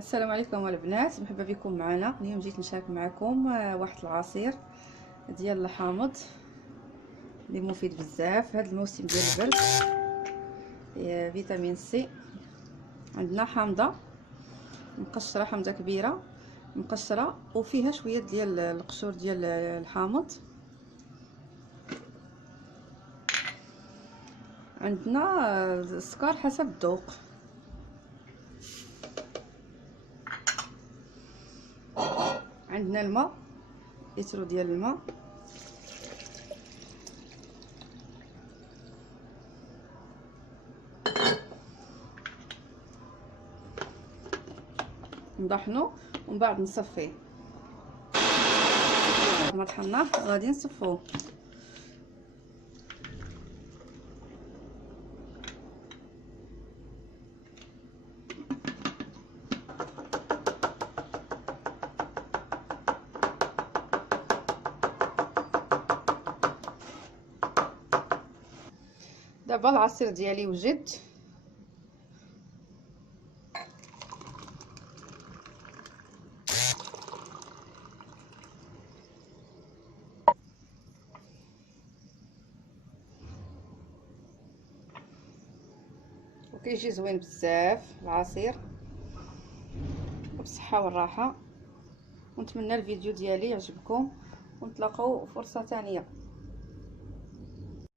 السلام عليكم البنات، مرحبا بكم معنا. اليوم جيت نشارك معكم واحد العصير ديال الحامض اللي مفيد بزاف في هذا الموسم ديال البرد. فيتامين سي. عندنا حامضه مقشره، حامضه كبيره مقشره وفيها شويه ديال القشور ديال الحامض. عندنا السكر حسب الذوق. عندنا الماء، لتر ديال الماء. نطحنو ومن بعد نصفيه. بعد ما طحناه غادي نصفوه. دابا العصير ديالي وجد. وكيجي زوين بزاف العصير، بالصحه والراحه. ونتمنى الفيديو ديالي يعجبكم، ونتلاقاو فرصه ثانيه.